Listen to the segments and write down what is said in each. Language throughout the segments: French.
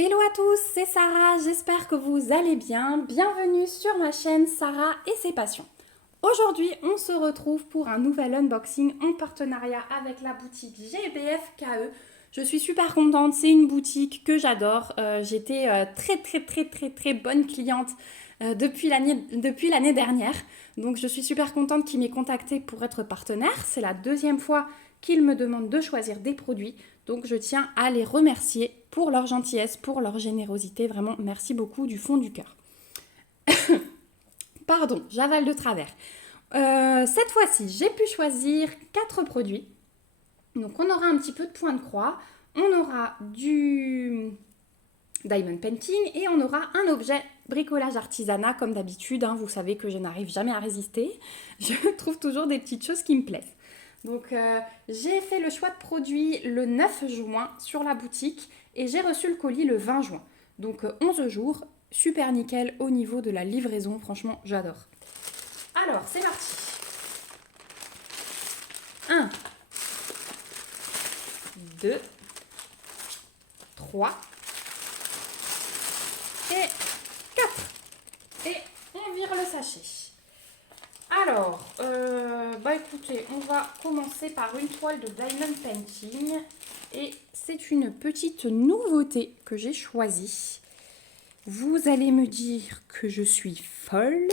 Hello à tous, c'est Sarah, j'espère que vous allez bien. Bienvenue sur ma chaîne Sarah et ses passions. Aujourd'hui, on se retrouve pour un nouvel unboxing en partenariat avec la boutique GBFKE. Je suis super contente, c'est une boutique que j'adore. J'étais très bonne cliente depuis l'année dernière. Donc je suis super contente qu'ils m'aient contactée pour être partenaire. C'est la deuxième fois qu'ils me demandent de choisir des produits. Donc je tiens à les remercier pour leur gentillesse, pour leur générosité. Vraiment, merci beaucoup du fond du cœur. Pardon, j'avale de travers. Cette fois-ci, j'ai pu choisir 4 produits. Donc on aura un petit peu de point de croix, on aura du diamond painting et on aura un objet bricolage artisanat comme d'habitude. Hein, vous savez que je n'arrive jamais à résister. Je trouve toujours des petites choses qui me plaisent. Donc j'ai fait le choix de produit le 9 juin sur la boutique et j'ai reçu le colis le 20 juin. Donc 11 jours, super nickel au niveau de la livraison, franchement j'adore. Alors c'est parti. 1, 2, 3 et 4. Et on vire le sachet. Alors, écoutez, on va commencer par une toile de diamond painting. Et c'est une petite nouveauté que j'ai choisie. Vous allez me dire que je suis folle,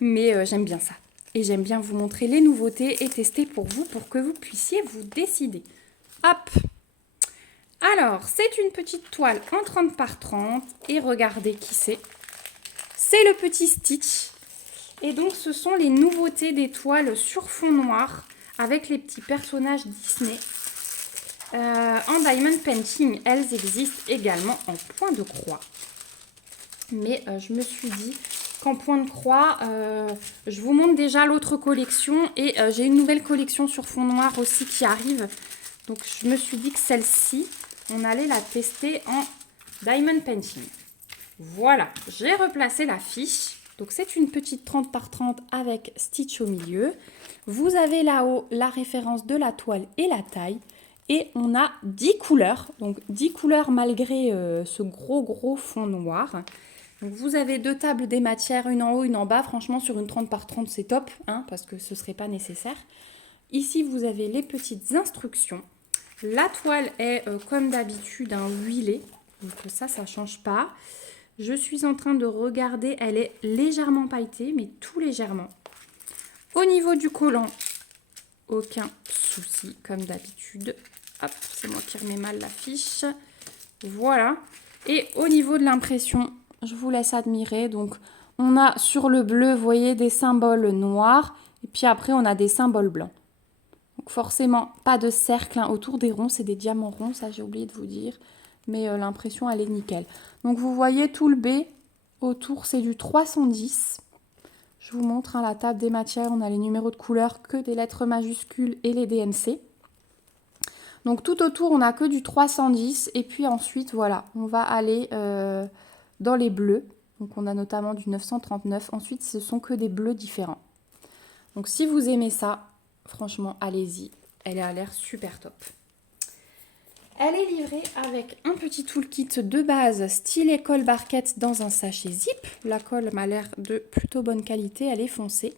mais j'aime bien ça. Et j'aime bien vous montrer les nouveautés et tester pour vous, pour que vous puissiez vous décider. Hop! Alors, c'est une petite toile en 30 par 30. Et regardez qui c'est. C'est le petit Stitch. Et donc, ce sont les nouveautés des toiles sur fond noir avec les petits personnages Disney. En diamond painting, elles existent également en point de croix. Mais je me suis dit qu'en point de croix, je vous montre déjà l'autre collection. Et j'ai une nouvelle collection sur fond noir aussi qui arrive. Donc, je me suis dit que celle-ci, on allait la tester en diamond painting. Voilà, j'ai replacé la fiche. Donc c'est une petite 30 par 30 avec Stitch au milieu. Vous avez là-haut la référence de la toile et la taille. Et on a 10 couleurs. Donc 10 couleurs malgré ce gros fond noir. Donc vous avez 2 tables des matières, une en haut, une en bas. Franchement sur une 30 par 30 c'est top, hein, parce que ce ne serait pas nécessaire. Ici vous avez les petites instructions. La toile est comme d'habitude huilée. Donc ça ne change pas. Je suis en train de regarder, elle est légèrement pailletée, mais tout légèrement. Au niveau du collant, aucun souci, comme d'habitude. Hop, c'est moi qui remets mal la fiche. Voilà. Et au niveau de l'impression, je vous laisse admirer. Donc, on a sur le bleu, vous voyez, des symboles noirs. Et puis après, on a des symboles blancs. Donc forcément, pas de cercle hein, autour des ronds. C'est des diamants ronds, ça j'ai oublié de vous dire. Mais l'impression elle est nickel. Donc vous voyez tout le B autour c'est du 310. Je vous montre hein, la table des matières, on a les numéros de couleur que des lettres majuscules et les DMC. Donc tout autour on a que du 310 et puis ensuite voilà on va aller dans les bleus. Donc on a notamment du 939. Ensuite ce sont que des bleus différents. Donc si vous aimez ça, franchement allez-y, elle a l'air super top. Elle est livrée avec un petit toolkit de base style colle barquette dans un sachet zip. La colle m'a l'air de plutôt bonne qualité, elle est foncée.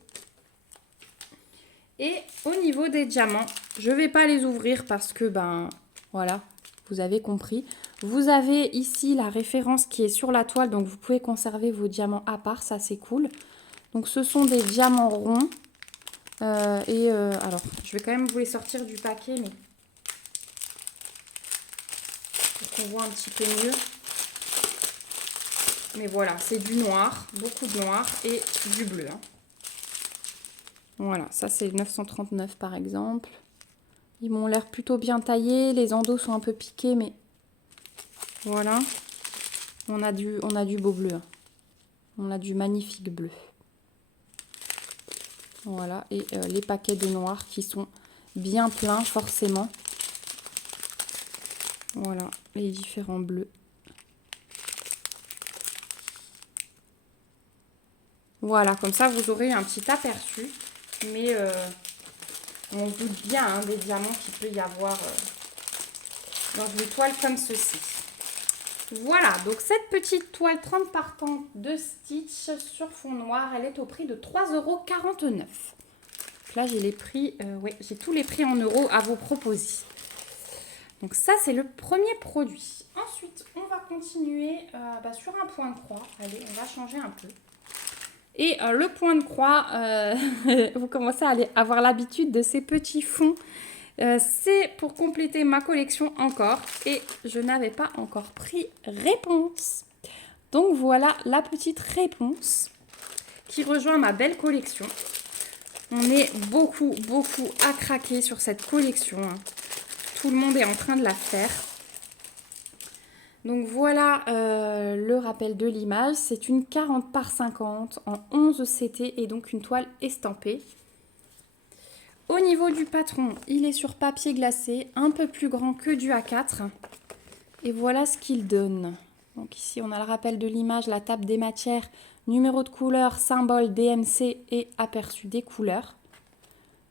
Et au niveau des diamants, je ne vais pas les ouvrir parce que, voilà, vous avez compris. Vous avez ici la référence qui est sur la toile, donc vous pouvez conserver vos diamants à part, ça c'est cool. Donc ce sont des diamants ronds. Alors, je vais quand même vous les sortir du paquet, mais... on voit un petit peu mieux. Mais voilà, c'est du noir, beaucoup de noir et du bleu. Hein. Voilà, ça c'est 939 par exemple. Ils m'ont l'air plutôt bien taillés. Les endos sont un peu piqués, mais voilà. On a du beau bleu. Hein. On a du magnifique bleu. Voilà, et les paquets de noir qui sont bien pleins forcément. Voilà, les différents bleus. Voilà, comme ça vous aurez un petit aperçu. Mais on se doute bien des diamants qu'il peut y avoir dans une toile comme ceci. Voilà, donc cette petite toile 30 par 30 de Stitch sur fond noir, elle est au prix de 3,49 €. Là, j'ai les prix, j'ai tous les prix en euros à vous proposer. Donc ça, c'est le premier produit. Ensuite, on va continuer sur un point de croix. Allez, on va changer un peu. Et le point de croix, vous commencez à avoir l'habitude de ces petits fonds. C'est pour compléter ma collection encore. Et je n'avais pas encore pris réponse. Donc voilà la petite réponse qui rejoint ma belle collection. On est beaucoup à craquer sur cette collection. Tout le monde est en train de la faire. Donc voilà le rappel de l'image. C'est une 40 par 50 en 11 CT et donc une toile estampée. Au niveau du patron, il est sur papier glacé, un peu plus grand que du A4. Et voilà ce qu'il donne. Donc ici, on a le rappel de l'image, la table des matières, numéro de couleur, symbole DMC et aperçu des couleurs.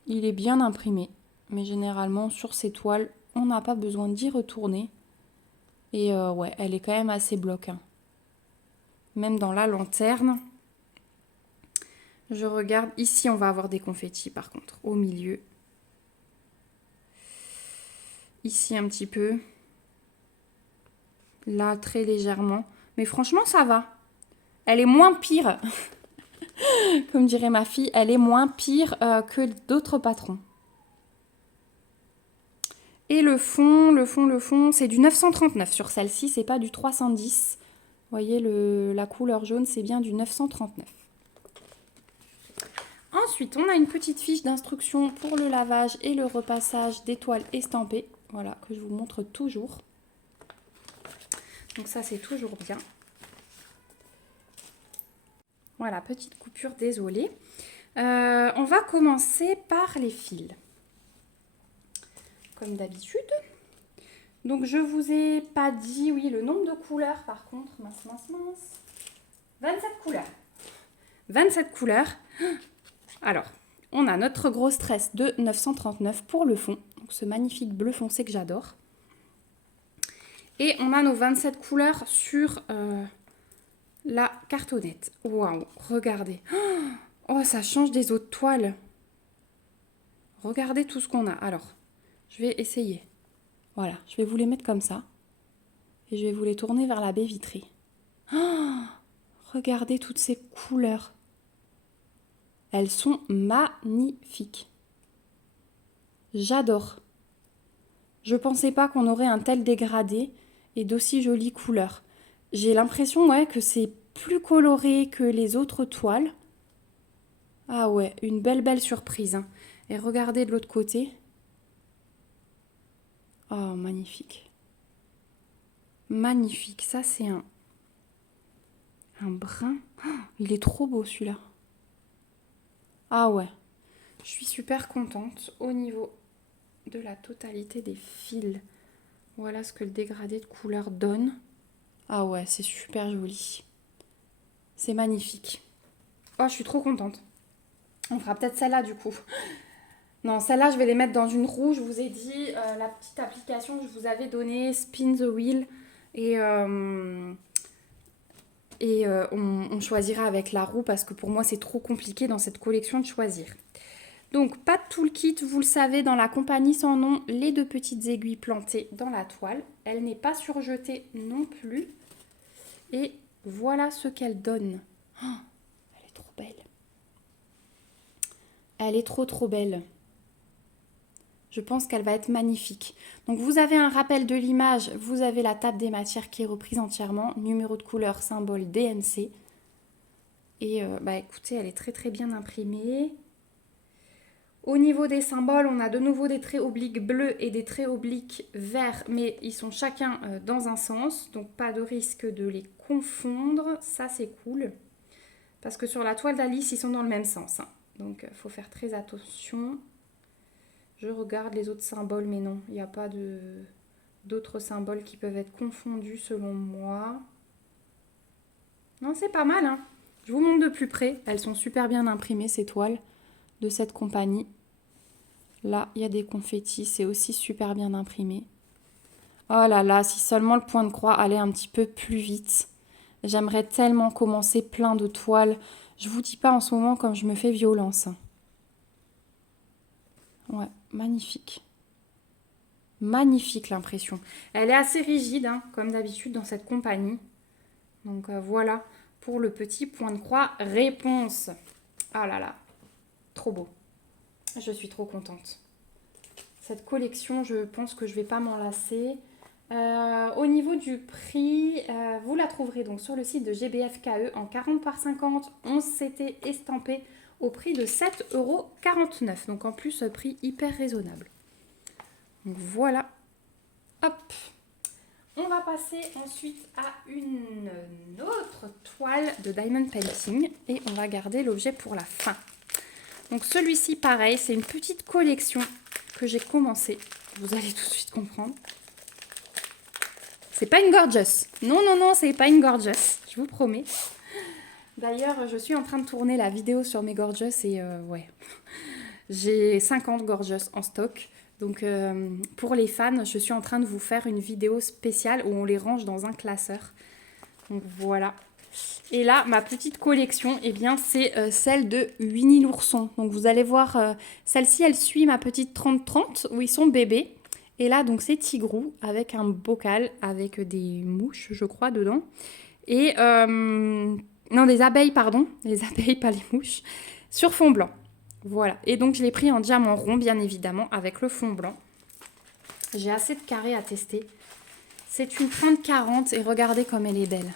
Il est bien imprimé, mais généralement sur ces toiles, on n'a pas besoin d'y retourner. Et elle est quand même assez bloc. Même dans la lanterne. Je regarde. Ici, on va avoir des confettis par contre, au milieu. Ici, un petit peu. Là, très légèrement. Mais franchement, ça va. Elle est moins pire. Comme dirait ma fille, elle est moins pire que d'autres patrons. Et le fond, c'est du 939 sur celle-ci, c'est pas du 310. Vous voyez, la couleur jaune, c'est bien du 939. Ensuite, on a une petite fiche d'instruction pour le lavage et le repassage des toiles estampées. Voilà, que je vous montre toujours. Donc ça, c'est toujours bien. Voilà, petite coupure, désolée. On va commencer par les fils. Comme d'habitude. Donc, je vous ai pas dit, oui, le nombre de couleurs, par contre. Mince. 27 couleurs. 27 couleurs. Alors, on a notre gros stress de 939 pour le fond. Donc, ce magnifique bleu foncé que j'adore. Et on a nos 27 couleurs sur la cartonnette. Waouh, regardez. Oh, ça change des autres toiles. Regardez tout ce qu'on a. Alors, je vais essayer. Voilà, je vais vous les mettre comme ça. Et je vais vous les tourner vers la baie vitrée. Oh, regardez toutes ces couleurs. Elles sont magnifiques. J'adore. Je pensais pas qu'on aurait un tel dégradé et d'aussi jolies couleurs. J'ai l'impression que c'est plus coloré que les autres toiles. Ah ouais, une belle surprise. Hein. Et regardez de l'autre côté. Oh, magnifique. Magnifique. Ça, c'est un brun. Oh, il est trop beau, celui-là. Ah ouais. Je suis super contente au niveau de la totalité des fils. Voilà ce que le dégradé de couleur donne. Ah ouais, c'est super joli. C'est magnifique. Oh, je suis trop contente. On fera peut-être celle-là, du coup. Non, celle-là, je vais les mettre dans une roue. Je vous ai dit, la petite application que je vous avais donnée, Spin the Wheel. Et on choisira avec la roue parce que pour moi, c'est trop compliqué dans cette collection de choisir. Donc, pas de toolkit, vous le savez, dans la compagnie sans nom, les 2 petites aiguilles plantées dans la toile. Elle n'est pas surjetée non plus. Et voilà ce qu'elle donne. Oh, elle est trop belle. Elle est trop belle. Je pense qu'elle va être magnifique. Donc, vous avez un rappel de l'image. Vous avez la table des matières qui est reprise entièrement. Numéro de couleur, symbole DNC. Et écoutez, elle est très bien imprimée. Au niveau des symboles, on a de nouveau des traits obliques bleus et des traits obliques verts. Mais ils sont chacun dans un sens. Donc, pas de risque de les confondre. Ça, c'est cool. Parce que sur la toile d'Alice, ils sont dans le même sens. Hein. Donc, il faut faire très attention. Je regarde les autres symboles, mais non, il n'y a pas d'autres symboles qui peuvent être confondus selon moi. Non, c'est pas mal, hein. Je vous montre de plus près. Elles sont super bien imprimées, ces toiles de cette compagnie. Là, il y a des confettis, c'est aussi super bien imprimé. Oh là là, si seulement le point de croix allait un petit peu plus vite. J'aimerais tellement commencer plein de toiles. Je vous dis pas en ce moment comme je me fais violence. Ouais, magnifique. Magnifique l'impression. Elle est assez rigide, hein, comme d'habitude dans cette compagnie. Donc voilà pour le petit point de croix réponse. Ah là là, trop beau. Je suis trop contente. Cette collection, je pense que je vais pas m'en lasser. Au niveau du prix, vous la trouverez donc sur le site de GBFKE en 40 par 50. 11 CT estampé au prix de 7,49 €. Donc en plus, prix hyper raisonnable. Donc voilà. Hop. On va passer ensuite à une autre toile de Diamond Painting et on va garder l'objet pour la fin. Donc celui-ci, pareil, c'est une petite collection que j'ai commencé. Vous allez tout de suite comprendre. C'est pas une gorgeous. Non, non, non, c'est pas une gorgeous. Je vous promets. D'ailleurs, je suis en train de tourner la vidéo sur mes gorgeous et ouais. J'ai 50 gorgeous en stock. Donc pour les fans, je suis en train de vous faire une vidéo spéciale où on les range dans un classeur. Donc voilà. Et là, ma petite collection, eh bien, c'est celle de Winnie l'ourson. Donc vous allez voir, celle-ci, elle suit ma petite 30-30 où ils sont bébés. Et là, donc c'est Tigrou avec un bocal avec des mouches, je crois, dedans. Et non, des abeilles, pardon. Les abeilles, pas les mouches. Sur fond blanc. Voilà. Et donc je l'ai pris en diamant rond, bien évidemment, avec le fond blanc. J'ai assez de carrés à tester. C'est une 30-40 et regardez comme elle est belle.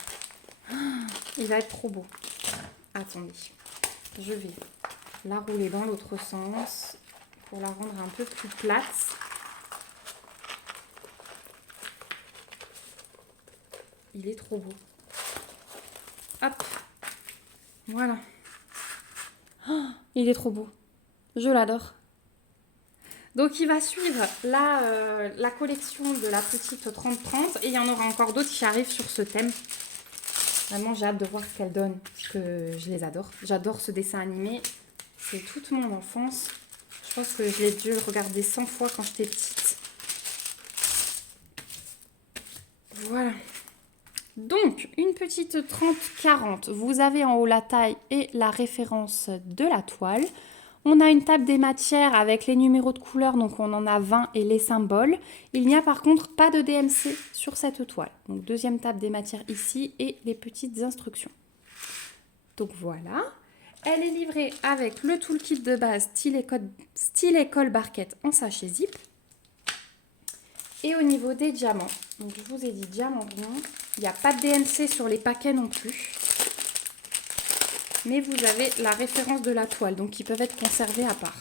Il va être trop beau. Attendez, je vais la rouler dans l'autre sens pour la rendre un peu plus plate. Il est trop beau. Hop, voilà. Oh, il est trop beau. Je l'adore. Donc il va suivre la collection de la petite 30-30 et il y en aura encore d'autres qui arrivent sur ce thème. Vraiment, j'ai hâte de voir ce qu'elle donne, parce que je les adore. J'adore ce dessin animé. C'est toute mon enfance. Je pense que je l'ai dû le regarder 100 fois quand j'étais petite. Voilà. Donc, une petite 30-40. Vous avez en haut la taille et la référence de la toile. On a une table des matières avec les numéros de couleurs, donc on en a 20 et les symboles. Il n'y a par contre pas de DMC sur cette toile. Donc deuxième table des matières ici et les petites instructions. Donc voilà. Elle est livrée avec le toolkit de base stylet colle barquette en sachet zip. Et au niveau des diamants, donc je vous ai dit diamant blanc, il n'y a pas de DMC sur les paquets non plus. Mais vous avez la référence de la toile, donc ils peuvent être conservés à part.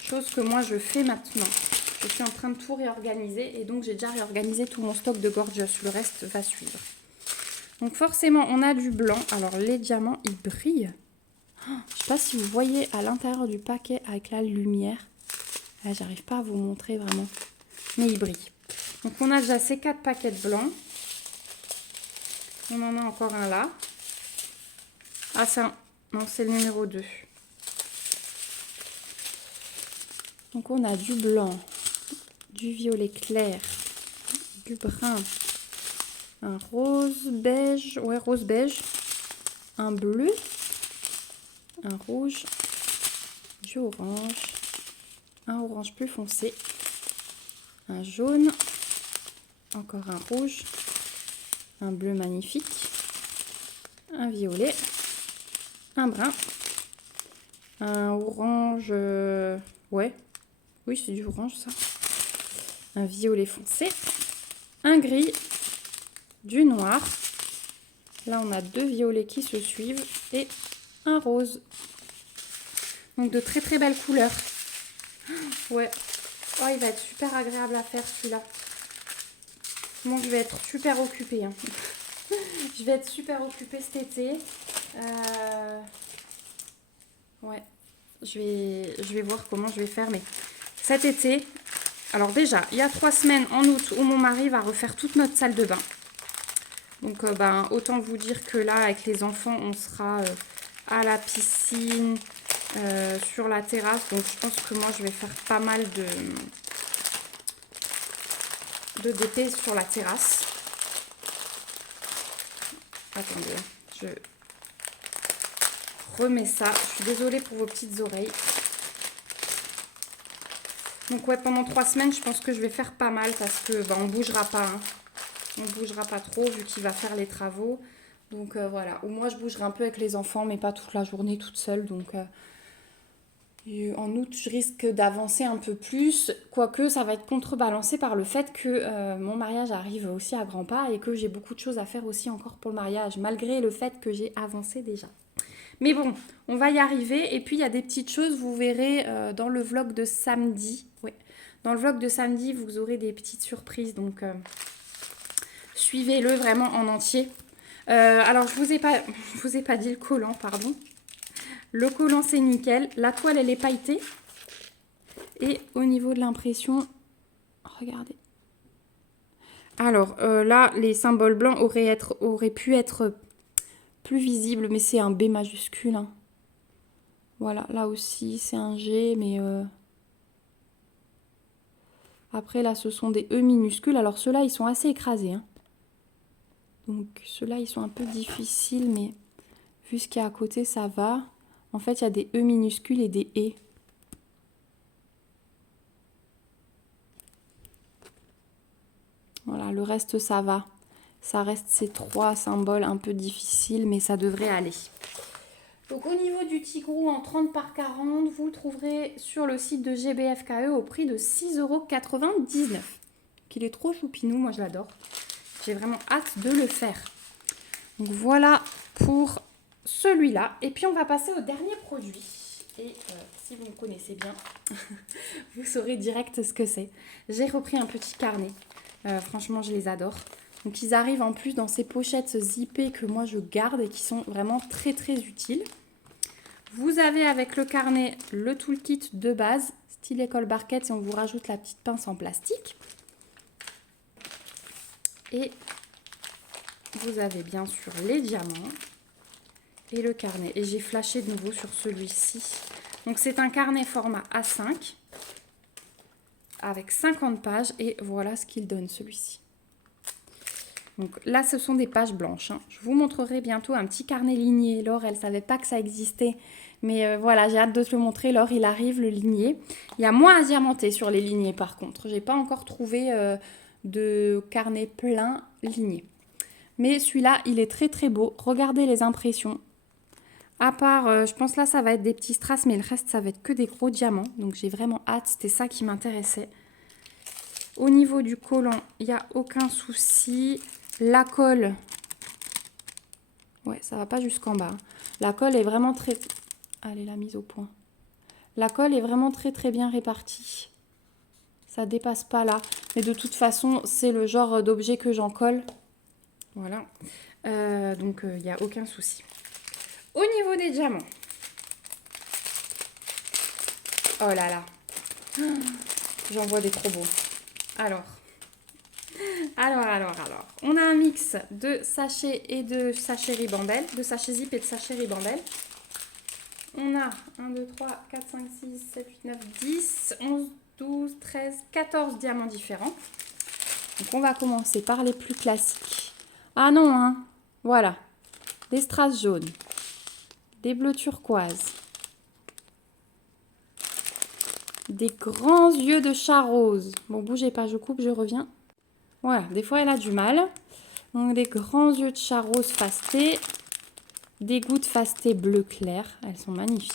Chose que moi je fais maintenant. Je suis en train de tout réorganiser et donc j'ai déjà réorganisé tout mon stock de gorgeous. Le reste va suivre. Donc forcément on a du blanc. Alors les diamants ils brillent. Je ne sais pas si vous voyez à l'intérieur du paquet avec la lumière. Là j'arrive pas à vous montrer vraiment. Mais ils brillent. Donc on a déjà ces 4 paquets de blanc. On en a encore un là. Ah ça, non c'est le numéro 2. Donc on a du blanc, du violet clair, du brun, un rose beige, ouais rose beige, un bleu, un rouge, du orange, un orange plus foncé, un jaune, encore un rouge, un bleu magnifique, un violet, un brun, un orange, ouais, oui c'est du orange ça, un violet foncé, un gris, du noir, là on a 2 violets qui se suivent et un rose. Donc de très très belles couleurs. Ouais, oh, il va être super agréable à faire celui-là. Bon, je vais être super occupée. Hein. Je vais être super occupée cet été. Ouais, je vais voir comment je vais faire. Mais cet été, alors déjà, il y a 3 semaines en août où mon mari va refaire toute notre salle de bain. Donc, ben, autant vous dire que là, avec les enfants, on sera à la piscine, sur la terrasse. Donc, je pense que moi, je vais faire pas mal de DP sur la terrasse. Attendez, je remets ça. Je suis désolée pour vos petites oreilles. Donc ouais, pendant 3 semaines, je pense que je vais faire pas mal parce que on bougera pas. Hein. On bougera pas trop vu qu'il va faire les travaux. Donc voilà. Ou moi, je bougerai un peu avec les enfants, mais pas toute la journée toute seule. Donc en août, je risque d'avancer un peu plus. Quoique, ça va être contrebalancé par le fait que mon mariage arrive aussi à grands pas et que j'ai beaucoup de choses à faire aussi encore pour le mariage, malgré le fait que j'ai avancé déjà. Mais bon, on va y arriver. Et puis, il y a des petites choses, vous verrez dans le vlog de samedi. Ouais. Dans le vlog de samedi, vous aurez des petites surprises. Donc, suivez-le vraiment en entier. Alors, je vous ai pas dit le collant, pardon. Le collant, c'est nickel. La toile, elle est pailletée. Et au niveau de l'impression, regardez. Alors, là, les symboles blancs auraient pu être plus visibles, mais c'est un B majuscule. Hein. Voilà, là aussi, c'est un G, mais... Après, là, ce sont des E minuscules. Alors, ceux-là, ils sont assez écrasés. Hein. Donc, ceux-là, ils sont un peu difficiles, mais vu ce qu'il y a à côté, ça va. En fait, il y a des E minuscules et des E. Voilà, le reste, ça va. Ça reste ces 3 symboles un peu difficiles, mais ça devrait aller. Donc, au niveau du Tigrou en 30 par 40, vous le trouverez sur le site de GBFKE au prix de 6,99 €. Il est trop choupinou, moi je l'adore. J'ai vraiment hâte de le faire. Donc, voilà pour celui-là. Et puis, on va passer au dernier produit. Et si vous me connaissez bien, vous saurez direct ce que c'est. J'ai repris un petit carnet. Franchement, je les adore. Donc, ils arrivent en plus dans ces pochettes zippées que moi, je garde et qui sont vraiment très, très utiles. Vous avez avec le carnet le toolkit de base, style école barquette, et on vous rajoute la petite pince en plastique. Et vous avez bien sûr les diamants et le carnet. Et j'ai flashé de nouveau sur celui-ci. Donc, c'est un carnet format A5 avec 50 pages. Et voilà ce qu'il donne, celui-ci. Donc là, ce sont des pages blanches. Hein. Je vous montrerai bientôt un petit carnet ligné. Laure, elle ne savait pas que ça existait. Mais voilà, j'ai hâte de te le montrer. Laure, il arrive, le ligné. Il y a moins à diamanter sur les lignés, par contre. Je n'ai pas encore trouvé de carnet plein ligné. Mais celui-là, il est très, très beau. Regardez les impressions. À part, je pense là, ça va être des petits strass, mais le reste, ça va être que des gros diamants. Donc, j'ai vraiment hâte. C'était ça qui m'intéressait. Au niveau du collant, il n'y a aucun souci. La colle, ouais, ça va pas jusqu'en bas. La colle est vraiment très... Allez, la mise au point. La colle est vraiment très, très bien répartie. Ça dépasse pas là. Mais de toute façon, c'est le genre d'objet que j'en colle. Voilà. Donc, il n'y a aucun souci. Au niveau des diamants. Oh là là. J'en vois des trop beaux. Alors, on a un mix de sachets et de sachets ribambelle, de sachets zip et de sachets ribambelle. On a 1, 2, 3, 4, 5, 6, 7, 8, 9, 10, 11, 12, 13, 14 diamants différents. Donc on va commencer par les plus classiques. Ah non, hein. Voilà. Des strass jaunes, des bleus turquoise, des grands yeux de chat rose. Bon, bougez pas, je coupe, je reviens. Voilà, des fois elle a du mal. Donc des grands yeux de chat rose fastés, des gouttes fastées bleu clair, elles sont magnifiques.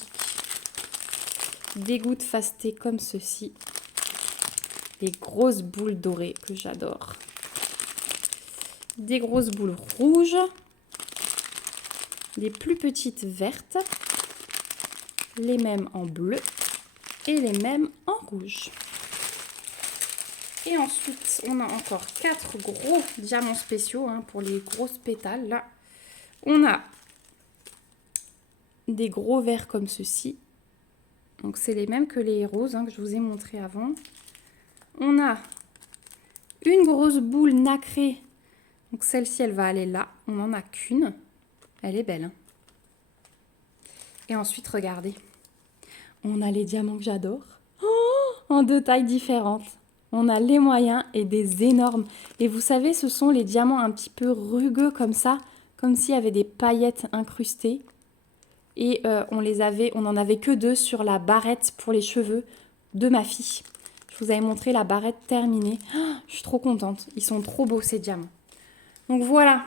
Des gouttes fastées comme ceci, des grosses boules dorées que j'adore, des grosses boules rouges, des plus petites vertes, les mêmes en bleu et les mêmes en rouge. Et ensuite, on a encore 4 gros diamants spéciaux hein, pour les grosses pétales. Là, on a des gros verts comme ceci. Donc, c'est les mêmes que les roses hein, que je vous ai montré avant. On a une grosse boule nacrée. Donc, celle-ci, elle va aller là. On n'en a qu'une. Elle est belle. Hein. Et ensuite, regardez. On a les diamants que j'adore. Oh, en 2 tailles différentes. On a les moyens et des énormes. Et vous savez, ce sont les diamants un petit peu rugueux comme ça, comme s'il y avait des paillettes incrustées. Et on n'en avait que 2 sur la barrette pour les cheveux de ma fille. Je vous avais montré la barrette terminée. Oh, je suis trop contente. Ils sont trop beaux ces diamants. Donc voilà,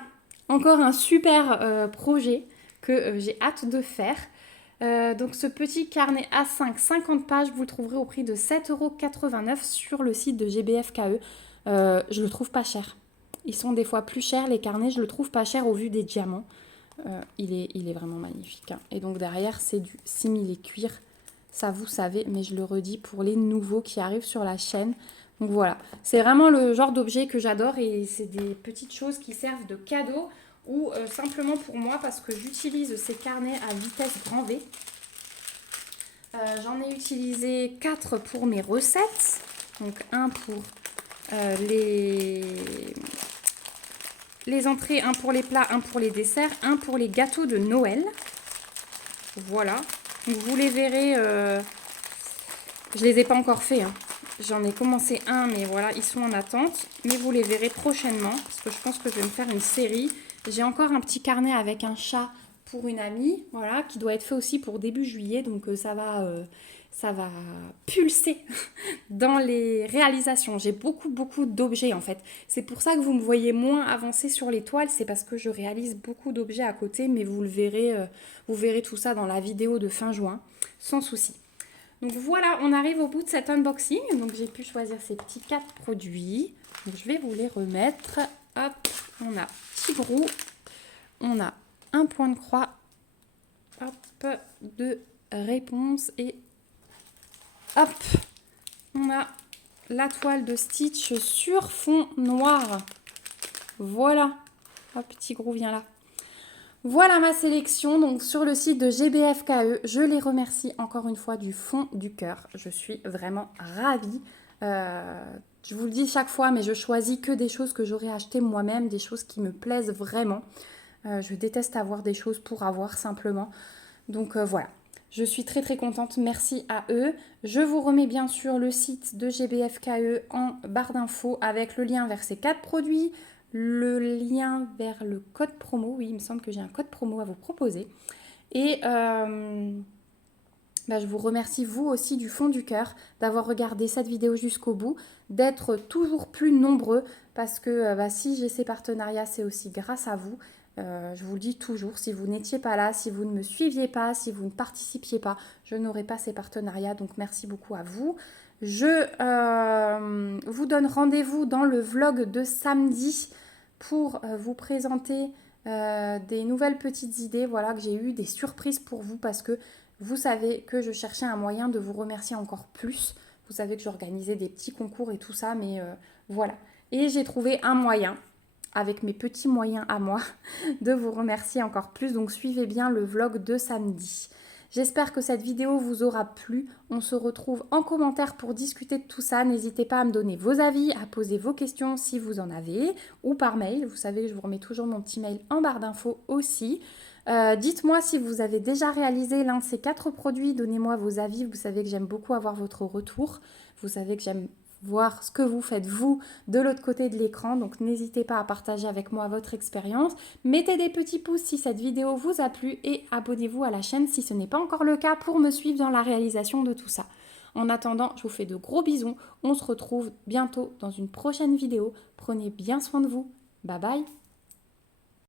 encore un super projet que j'ai hâte de faire. Donc ce petit carnet A5, 50 pages, vous le trouverez au prix de 7,89 € sur le site de GBFKE. Je le trouve pas cher. Ils sont des fois plus chers les carnets, je le trouve pas cher au vu des diamants. Il est vraiment magnifique. Hein. Et donc derrière, c'est du simili cuir. Ça, vous savez, mais je le redis pour les nouveaux qui arrivent sur la chaîne. Donc voilà, c'est vraiment le genre d'objet que j'adore et c'est des petites choses qui servent de cadeau ou simplement pour moi parce que j'utilise ces carnets à vitesse grand V. J'en ai utilisé 4 pour mes recettes. Donc un pour les entrées, un pour les plats, un pour les desserts, un pour les gâteaux de Noël. Voilà. Donc vous les verrez, je les ai pas encore fait. Hein. J'en ai commencé un, mais voilà, ils sont en attente. Mais vous les verrez prochainement, parce que je pense que je vais me faire une série. J'ai encore un petit carnet avec un chat pour une amie, voilà, qui doit être fait aussi pour début juillet. Donc ça va pulser dans les réalisations. J'ai beaucoup d'objets en fait. C'est pour ça que vous me voyez moins avancer sur les toiles. C'est parce que je réalise beaucoup d'objets à côté, mais vous verrez tout ça dans la vidéo de fin juin, sans souci. Donc voilà, on arrive au bout de cet unboxing. Donc j'ai pu choisir ces petits 4 produits. Donc je vais vous les remettre. Hop, on a Tigrou, on a un point de croix, hop, de réponse et hop, on a la toile de Stitch sur fond noir. Voilà, hop, Tigrou vient là. Voilà ma sélection, donc sur le site de GBFKE. Je les remercie encore une fois du fond du cœur. Je suis vraiment ravie. Je vous le dis chaque fois, mais je choisis que des choses que j'aurais achetées moi-même, des choses qui me plaisent vraiment. Je déteste avoir des choses pour avoir simplement. Donc voilà, je suis très contente. Merci à eux. Je vous remets bien sûr le site de GBFKE en barre d'infos avec le lien vers ces 4 produits. Le lien vers le code promo, oui, il me semble que j'ai un code promo à vous proposer. Et je vous remercie vous aussi du fond du cœur d'avoir regardé cette vidéo jusqu'au bout, d'être toujours plus nombreux parce que si j'ai ces partenariats, c'est aussi grâce à vous. Je vous le dis toujours, si vous n'étiez pas là, si vous ne me suiviez pas, si vous ne participiez pas, je n'aurais pas ces partenariats. Donc merci beaucoup à vous. Je vous donne rendez-vous dans le vlog de samedi pour vous présenter des nouvelles petites idées, voilà, que j'ai eu, des surprises pour vous parce que vous savez que je cherchais un moyen de vous remercier encore plus. Vous savez que j'organisais des petits concours et tout ça, mais voilà. Et j'ai trouvé un moyen, avec mes petits moyens à moi, de vous remercier encore plus. Donc suivez bien le vlog de samedi. J'espère que cette vidéo vous aura plu. On se retrouve en commentaire pour discuter de tout ça. N'hésitez pas à me donner vos avis, à poser vos questions si vous en avez, ou par mail. Vous savez que je vous remets toujours mon petit mail en barre d'infos aussi. Dites-moi si vous avez déjà réalisé l'un de ces 4 produits. Donnez-moi vos avis. Vous savez que j'aime beaucoup avoir votre retour. Vous savez que j'aime voir ce que vous faites vous de l'autre côté de l'écran. Donc n'hésitez pas à partager avec moi votre expérience. Mettez des petits pouces si cette vidéo vous a plu et abonnez-vous à la chaîne si ce n'est pas encore le cas pour me suivre dans la réalisation de tout ça. En attendant, je vous fais de gros bisous. On se retrouve bientôt dans une prochaine vidéo. Prenez bien soin de vous. Bye bye.